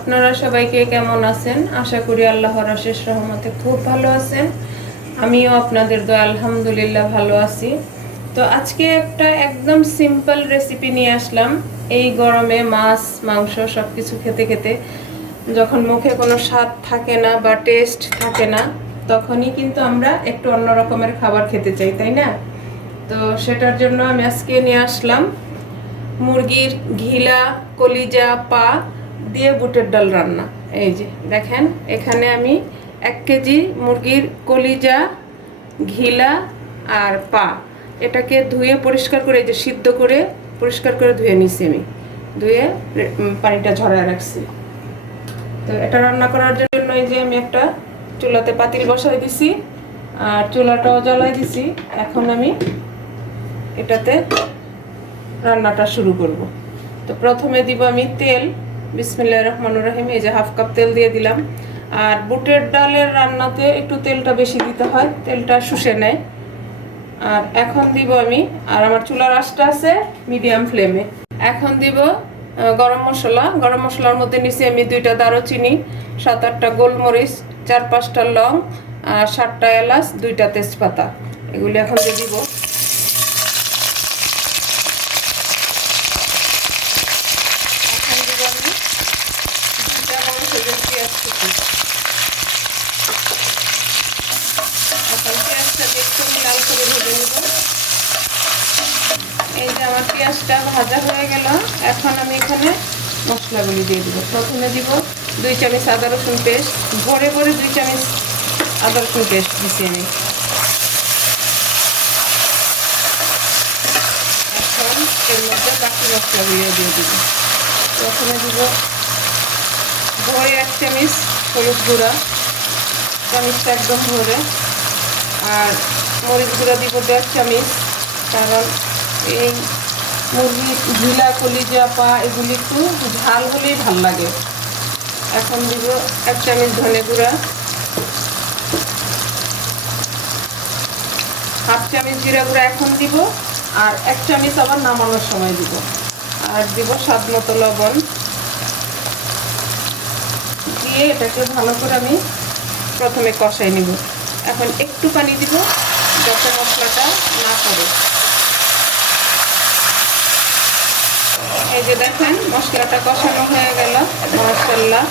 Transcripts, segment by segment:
আপনারা সবাইকে কেমন আছেন? আশা করি আল্লাহর অশেষ রহমতে খুব ভালো আছেন। আমিও আপনাদের দোয়া আলহামদুলিল্লাহ ভালো আছি। তো আজকে একটা একদম সিম্পল রেসিপি নিয়ে আসলাম। এই গরমে মাছ মাংস সবকিছু খেতে খেতে যখন মুখে কোনো স্বাদ থাকে না বা টেস্ট থাকে না, তখনই কিন্তু আমরা একটু অন্য রকমের খাবার খেতে চাই, তাই না? তো সেটার জন্য আমি আজকে নিয়ে আসলাম মুরগির ঘিলা, কলিজা, পা দিয়ে বুটের ডাল রান্না। এই যে দেখেন, এখানে আমি 1 কেজি মুরগির কলিজা, ঘিলা আর পা এটাকে ধুয়ে পরিষ্কার করে, এই যে সিদ্ধ করে পরিষ্কার করে ধুয়ে নিছি। আমি ধুয়ে পানিটা ঝরায় রাখছি। তো এটা রান্না করার জন্য এই যে আমি একটা চুলাতে পাতিল বসাই দিছি আর চুলাটাও জ্বালাই দিছি। এখন আমি এটাতে রান্নাটা শুরু করব। তো প্রথমে দিব আমি তেল। বিসমিল্লাহির রহমানির রহিম। এই যে 1/2 কাপ তেল দিয়ে দিলাম। আর বুটের ডালের রান্নাতে একটু তেলটা বেশি দিতে হয়, তেলটা শুষে নেয়। আর এখন দিব আমি, আর আমার চুলার আঁচটা আছে মিডিয়াম ফ্লেমে। এখন দিব গরম মশলা। গরম মশলার মধ্যে নিছি আমি 2টা দারুচিনি, 7-8টা গোলমরিচ, 4-5টা লং আর 7টা এলাচ, 2টা তেজপাতা। এগুলি এখন দিয়ে দিব। এই যে আমার পেঁয়াজটা ভাজা হয়ে গেল। এখন আমি এখানে মশলাগুলি দিয়ে দিব। প্রথমে দিব 2 চামচ আদা রসুন পেস্ট, ভরে ভরে 2 চামচ আদা রসুন পেস্ট দিচ্ছি আমি। এখন এর মধ্যে বাকি মশলাগুলি দিয়ে দিব। প্রথমে দিব ভরে 1 চামচ হলুদ গুঁড়া, চামচটা একদম ভরে। আর মরিচ গুঁড়া দিব 1.5 চামচ, কারণ এই মুরগির ঘিলা, কলিজা, পা এগুলি একটু ঝাল হলেই ভাল লাগে। এখন দিব 1 চামচ ধনে গুঁড়া, 1/2 চামচ জিরা গুঁড়া এখন দিব, আর 1 চামচ আবার নামানোর সময় দিব। আর দিব স্বাদ মতো লবণ দিয়ে এটাকে ভালো করে আমি প্রথমে কষাই নিব। এখন একটু পানি দিব যাতে মশলাটা না পড়ে। এই যে দেখেন মশলাটা কষানো হয়ে গেল। মাশাআল্লাহ,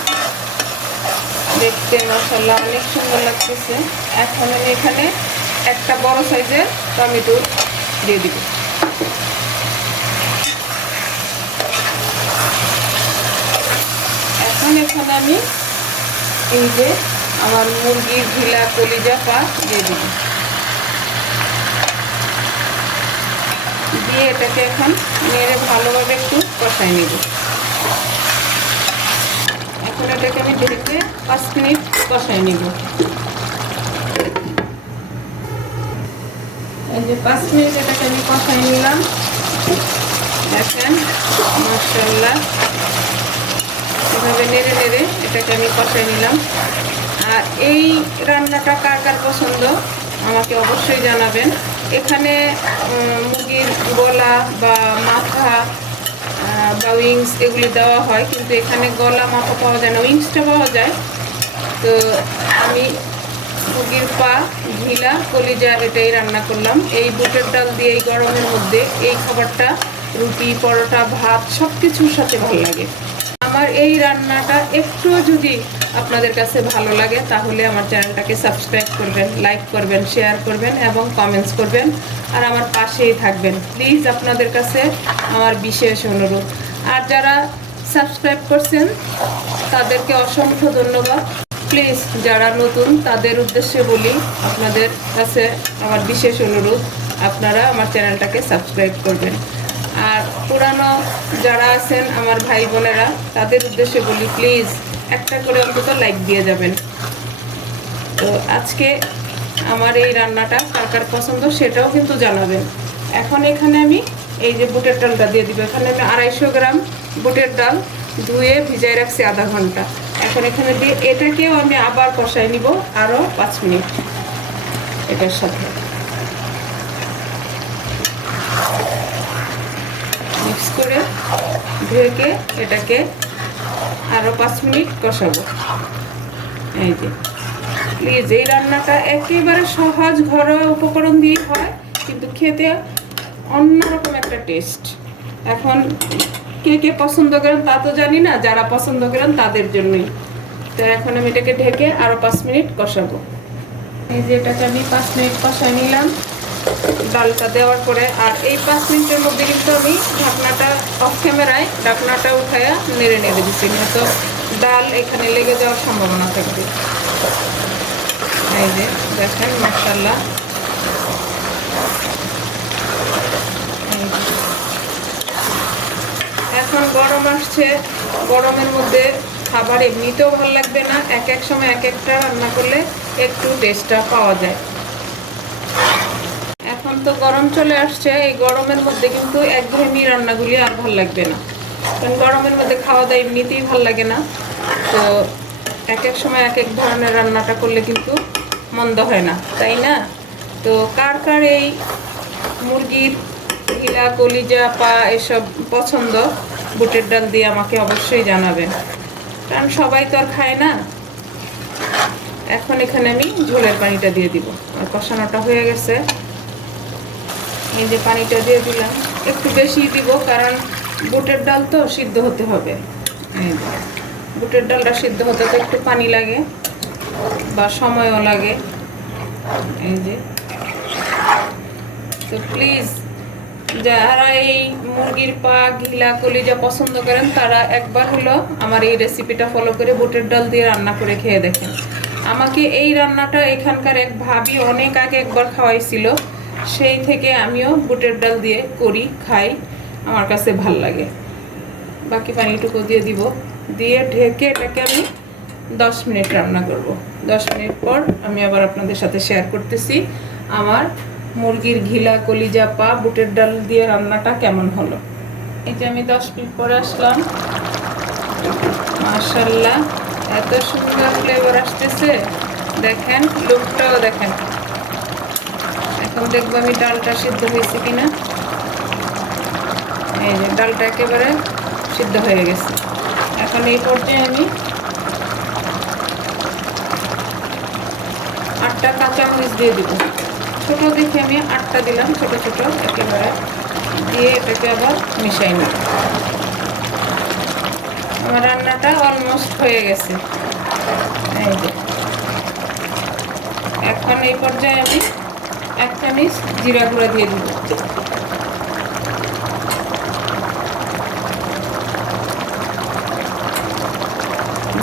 দেখতে মাশাআল্লাহ অনেক সুন্দর লাগতেছে। এখন আমি এখানে একটা বড় সাইজের টমেটো দিয়ে দিব। এখন এখানে আমি এই যে আমার মুরগির ঘিলা, কলিজা, পা দিয়ে দিব। দিয়ে এটাকে এখন নেড়ে ভালোভাবে একটু কষাই নিব। এখন এটাকে আমি ঢেকে 5 মিনিট কষাই নিব। এই যে 5 মিনিট এটাকে আমি কষাই নিলাম। দেখেন মাশাআল্লাহ, এভাবে নেড়ে নেড়ে এটাকে আমি কষাই নিলাম। আর এই রান্নাটা কার কার পছন্দ আমাকে অবশ্যই জানাবেন। এখানে মুরগির গলা বা মাথা বা উইংস এগুলি দেওয়া হয়, কিন্তু এখানে গলা মাথা পাওয়া যায় না, উইংসটা পাওয়া যায়। তো আমি মুরগির পা, ঘিলা, কলিজা এটাই রান্না করলাম। এই বুটের ডাল দিয়ে এই গরমের মধ্যে এই খাবারটা রুটি, পরোটা, ভাত সব কিছুর সাথে ভালো লাগে। আমার এই রান্নাটা একটু যদি আপনাদের কাছে ভালো লাগে তাহলে আমার চ্যানেলটাকে সাবস্ক্রাইব করবেন, লাইক করবেন, শেয়ার করবেন এবং কমেন্টস করবেন। আর আমার পাশেই থাকবেন প্লিজ, আপনাদের কাছে আমার বিশেষ অনুরোধ। আর যারা সাবস্ক্রাইব করছেন তাদেরকে অসংখ্য ধন্যবাদ। প্লিজ যারা নতুন তাদের উদ্দেশ্যে বলি, আপনাদের কাছে আমার বিশেষ অনুরোধ, আপনারা আমার চ্যানেলটাকে সাবস্ক্রাইব করবেন। আর পুরানো যারা আছেন আমার ভাই বোনেরা, তাদের উদ্দেশ্যে বলি প্লিজ একটা করে অন্তত লাইক দিয়ে যাবেন। তো আজকে আমার এই রান্নাটা কার কার পছন্দ সেটাও কিন্তু জানাবেন। এখন এখানে আমি এই যে বুটের ডালটা দিয়ে দিব। এখানে আমি 250 গ্রাম বুটের ডাল ধুয়ে ভিজাই রাখছি আধা ঘন্টা। এখন এখানে দিয়ে এটাকেও আমি আবার কষাই নিব আরও 5 মিনিট এটার সাথে। মিক্স করে ঢেকে এটাকে আরও 5 মিনিট কষাবো। এই যে প্লিজ, এই রান্নাটা একেবারে সহজ ঘরোয়া উপকরণ দিয়ে হয়, কিন্তু খেতে অন্যরকম একটা টেস্ট। এখন কে কে পছন্দ করেন তা তো জানি না, যারা পছন্দ করেন তাদের জন্যই। তো এখন আমি এটাকে ঢেকে আরও 5 মিনিট কষাবো। এই যে এটাকে আমি 5 মিনিট কষাই নিলাম ডালটা দেওয়ার পরে। আর এই 5 মিনিটের মধ্যে কিন্তু আমি ঢাকনাটা অফ ক্যামেরায় ঢাকনাটা উঠাইয়া নেড়ে নেড়ে দিচ্ছি, না তো ডাল এখানে লেগে যাওয়ার সম্ভাবনা থাকবে। এই যে দেখেন মাশাআল্লাহ। এখন গরম আসছে, গরমের মধ্যে খাবার এমনিতেও ভালো লাগবে না, এক এক সময় এক একটা রান্না করলে একটু টেস্টটা পাওয়া যায়। এখন তো গরম চলে আসছে, এই গরমের মধ্যে কিন্তু একঘেয়েমি রান্নাগুলি আর ভালো লাগবে না, কারণ গরমের মধ্যে খাওয়া দাওয়া এমনিতেই ভালো লাগে না। তো এক এক সময় এক এক ধরনের রান্নাটা করলে কিন্তু মন্দ হয় না, তাই না? তো কার কার এই মুরগির ঘিলা, কলিজা, পা এসব পছন্দ বুটের ডাল দিয়ে আমাকে অবশ্যই জানাবেন, কারণ সবাই তো আর খায় না। এখন এখানে আমি ঝোলের পানিটা দিয়ে দিব। আর কষানোটা হয়ে গেছে, এই যে পানিটা দিয়ে দিলাম। একটু বেশি দিব, কারণ বুটের ডাল তো সিদ্ধ হতে হবে। এই যে বুটের ডালটা সিদ্ধ হতে তো একটু পানি লাগে বা সময়ও লাগে। এই যে, তো প্লিজ যারা এই মুরগির পা, ঘিলা, কলিজা পছন্দ করেন তারা একবার হলো আমার এই রেসিপিটা ফলো করে বুটের ডাল দিয়ে রান্না করে খেয়ে দেখেন। আমাকে এই রান্নাটা এখানকার এক ভাবি অনেক আগে একবার খাওয়াইছিল, সেই থেকে আমিও বুটের ডাল দিয়ে করি, খাই, আমার কাছে ভাল লাগে। বাকি পানিটুকু দিয়ে দিব, দিয়ে ঢেকে এটাকে আমি 10 মিনিট রান্না করব। 10 মিনিট পর আমি আবার আপনাদের সাথে শেয়ার করতেছি আমার মুরগির ঘিলা, কলিজা, পা বুটের ডাল দিয়ে রান্নাটা কেমন হলো। এই যে আমি 10 মিনিট পরে আসলাম, মাশাআল্লাহ এত সুন্দর ফ্লেভার আসতেছে, দেখেন লুকটাও দেখেন। এখন দেখবো আমি ডালটা সিদ্ধ হয়েছে কিনা। এই যে ডালটা একেবারে সিদ্ধ হয়ে গেছে। এখন এই পর্যায়ে আমি 8টা কাঁচামরিচ দিয়ে দিব। ছোটো দেখে আমি 8টা দিলাম, ছোট ছোট একেবারে দিয়ে এটাকে আবার মিশাই নিই। আমার রান্নাটা অলমোস্ট হয়ে গেছে। এই যে এখন এই পর্যায়ে আমি 1 চামচ জিরা গুঁড়া দিয়ে দিব।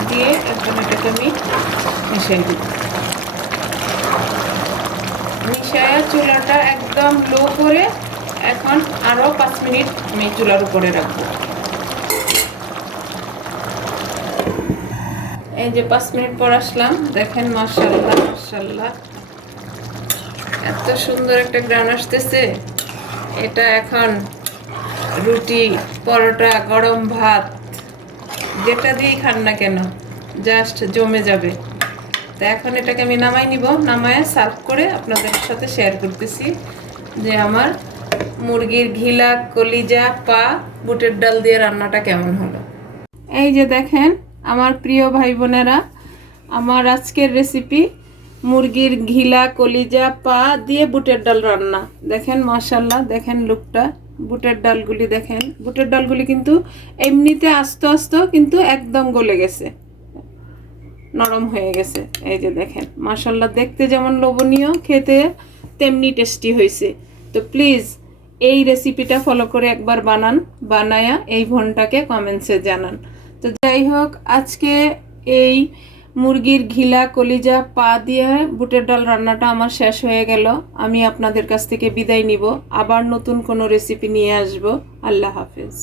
দিয়ে একদম এটাকে আমি মিশাই দিব। মিশায়া চুলাটা একদম লো করে এখন আরও 5 মিনিট আমি চুলার উপরে রাখবো। এই যে 5 মিনিট পর আসলাম, দেখেন মাশাআল্লাহ মাশাআল্লাহ এত সুন্দর একটা গ্রান আসতেছে। এটা এখন রুটি, পরোটা, গরম ভাত যেটা দিয়েই খান না কেন জাস্ট জমে যাবে। তো এখন এটাকে আমি নামাই নিব, নামায় সার্ভ করে আপনাদের সাথে শেয়ার করতেছি যে আমার মুরগির ঘিলা, কলিজা, পা বুটের ডাল দিয়ে রান্নাটা কেমন হলো। এই যে দেখেন আমার প্রিয় ভাই বোনেরা, আমার আজকের রেসিপি মুরগির ঘিলা, কলিজা, পা দিয়ে বুটের ডাল রান্না। দেখেন মাশাআল্লাহ, দেখেন লুকটা, বুটের ডালগুলি দেখেন। বুটের ডালগুলি কিন্তু এমনিতে আস্তে আস্তে কিন্তু একদম গলে গেছে, নরম হয়ে গেছে। এই যে দেখেন মাশাআল্লাহ, দেখতে যেমন লোভনীয়, খেতে তেমনি টেস্টি হয়েছে। তো প্লিজ এই রেসিপিটা ফলো করে একবার বানান, বানায়া এই বোনটাকে কমেন্টসে জানান। তো যাই হোক, আজকে এই মুরগির ঘিলা, কলিজা, পা দিয়ে বুটের ডাল রান্নাটা আমার শেষ হয়ে গেল। আমি আপনাদের কাছ থেকে বিদায় নিব, আবার নতুন কোনো রেসিপি নিয়ে আসব। আল্লাহ হাফেজ।